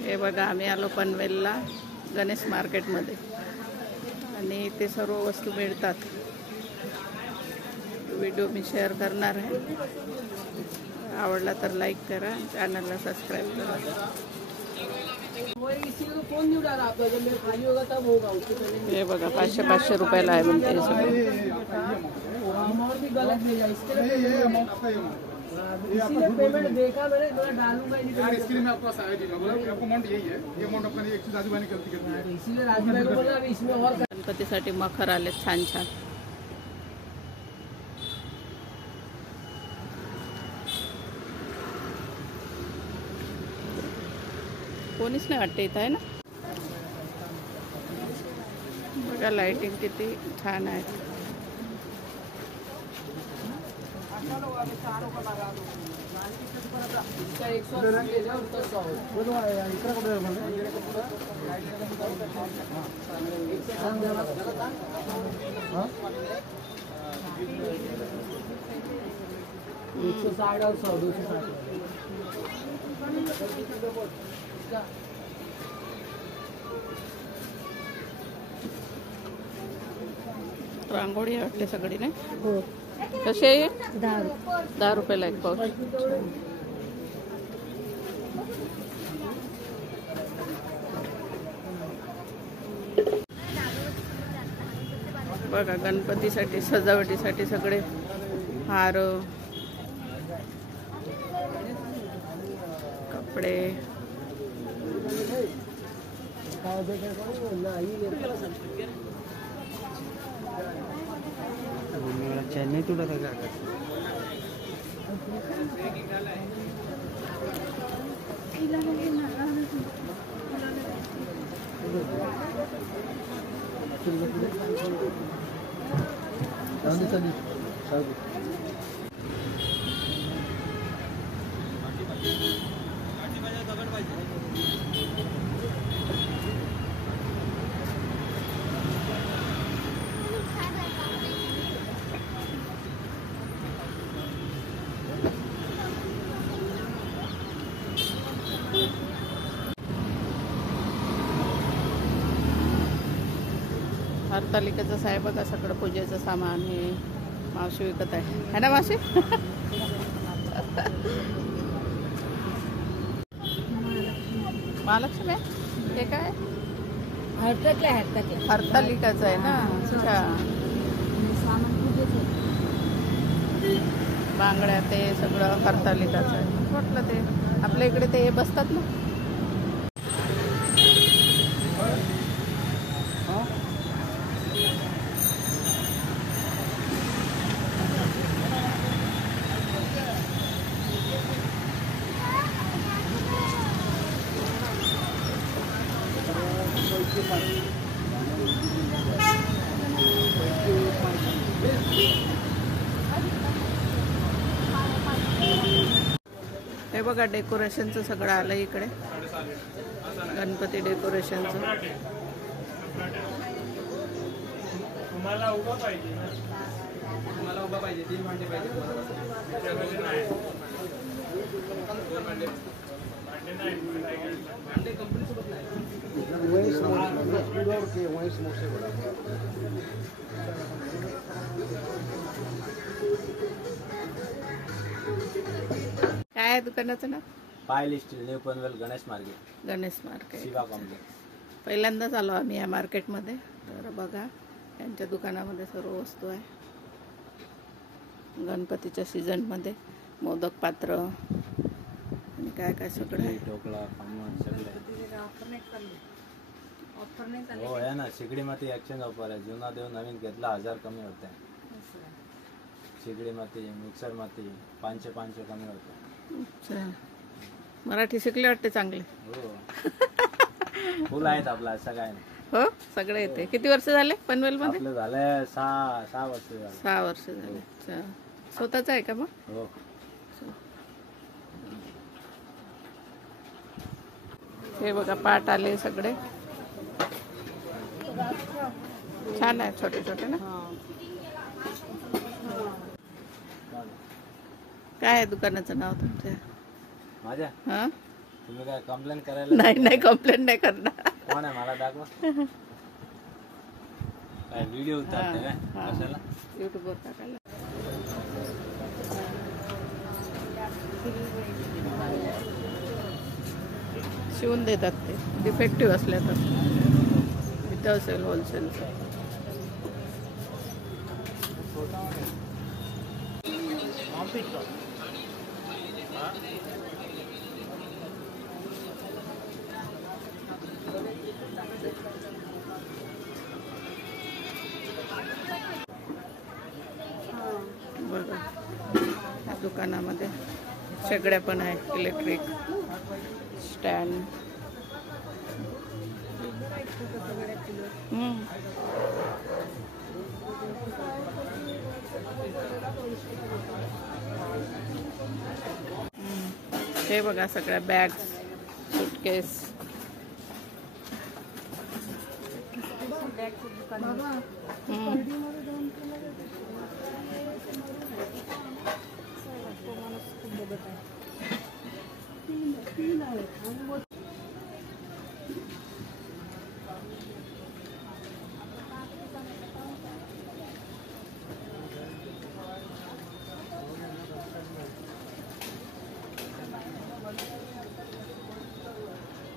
हे बघा आम्ही आलो पनवेलला गणेश मार्केटमध्ये आणि इथे सर्व वस्तू मिळतात. व्हिडिओ मी शेअर करणार आहे. आवडला तर लाईक करा, चॅनलला सबस्क्राईब करा. हे बघा 500-500 रुपयाला आहे म्हणते हे सगळं. पेमेंट देखा मैंने डालूंगा यार इसके लिए मैं आपको आया दिया आपको अमाउंट यही है ये अमाउंट अपने एक चीज राजू भाई ने गलती कर दी है इसीलिए राजू भाई को बोला अभी इसमें और गणपतीसाठी मखर आले छान छान. कोणीच नाही वाटते इथं आहे ना. बघा लाइटिंग किती छान आहे. रांगोळी वाटते सगळी नाही. हो कसे आहे? 10 रुपयाला एक पाऊच. बघा गणपतीसाठी सजावटीसाठी सगळे हार, कपडे. चेन्नई तुला काय हरतालिकेचं आहे बघा सगळं पूजेचं सामान. हे मावशी विकत आहे ना मावशी. महालक्ष्मी हे काय? हरतालिकाचं आहे ना. अच्छा बांगड्या ते सगळं हरतालिकाचं आहे. म्हटलं ते आपल्या इकडे ते बसतात ना. हे बघा डेकोरेशनचं सगळं आलं इकडे. गणपती डेकोरेशनचं. तुम्हाला उभा पाहिजे ना. तुम्हाला उभा पाहिजे 3 भांडे पाहिजे. भांडे कंपनी सोबत नाही. काय आहे दुकानाचं नाव? Payal steel new Panvel Ganesh market. Ganesh market. Shiva complex. पहिल्यांदाच आलो आम्ही या मार्केटमध्ये. तर बघा यांच्या दुकानामध्ये सर्व वस्तू आहे. गणपतीच्या सीझनमध्ये मोदक पात्र आणि काय काय सगळं आहे. ढोकळा खमण सगळे. हो आहे ना. शेगडीमध्ये एक्सचेंज ऑफर आहे. जुना देऊन नवीन घेतला 1000 कमी होते. शेगडीमध्ये मिक्सरमध्ये 500 कमी होते. अच्छा मराठी शिकले वाटते चांगले. हो फुल आहेत आपला असं काय नाही. हो सगळे येते. किती वर्ष झाले पनवेलमध्ये? आपलं झालं 6 वर्ष झाले. 6 वर्ष झाले. अच्छा स्वतःच आहे का मग? हो. हे बघा पाट आले सगळे. छान आहे छोटे छोटे ना. काय आहे दुकानाचं नाव तुमच्या? माझ्या हां तुम्ही काय कंप्लेंट करायला नाही कंप्लेंट नाही करणार. कोण आहे मला दाखवा. काय व्हिडिओ उतारते काय हा. कशाला? युट्यूबवर टाकायला. शिवून देतात ते डिफेक्टिव्ह असल्या तर. इथं असेल होलसेलचं. बघा या दुकानामध्ये शेगड्या पण आहेत, इलेक्ट्रिक स्टँड. हे बघा सगळ्या बॅग्स, सुटकेस.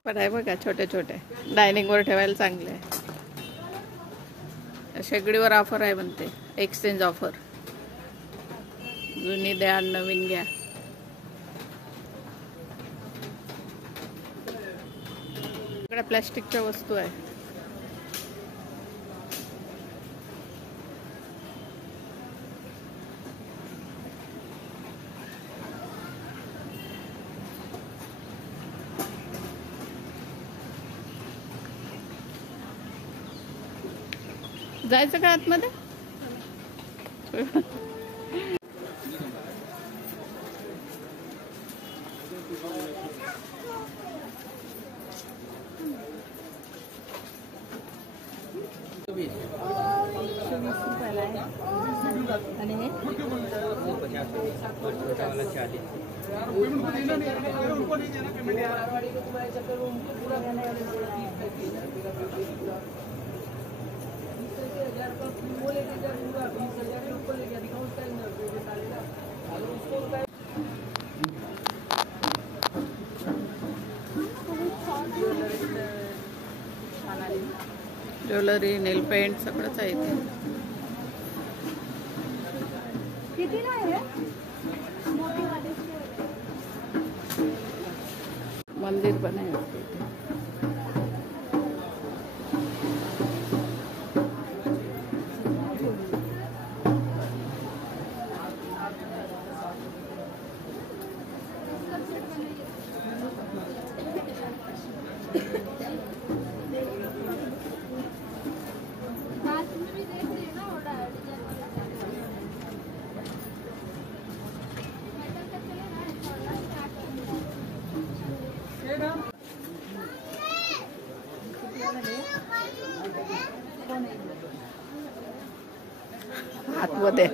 पण आहे बघा छोटे छोटे, डायनिंगवर ठेवायला चांगले आहे. शेगडीवर ऑफर आहे म्हणते, एक्सचेंज ऑफर. जुनी द्या नवीन घ्या. सगळ्या प्लॅस्टिकच्या वस्तू आहे. जायचं का आतमध्ये? ज्वेलरी, नेल पेंट सगळंच आहे इथे. मंदिर पण आहे इथे. आतमध्ये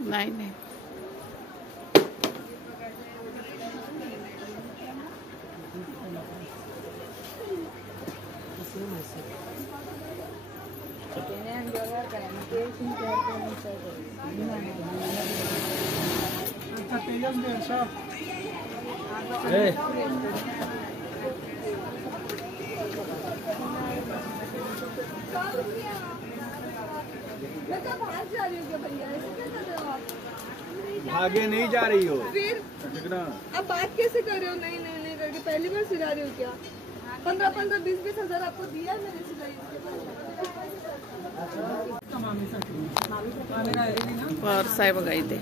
नाही नाही. आगे नहीं जा रही हो फिर अब बात कैसे कर रहे हो? नहीं नहीं नहीं करके पहली बार सिला रही हो क्या? 15-15, 20-20 हजार आपको दिया मैंने सिलाई. पर्स आहे बघा इथे.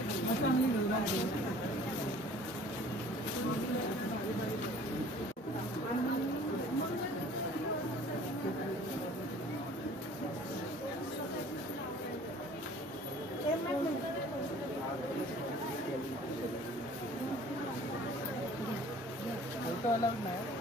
फोटो अलाउड नाही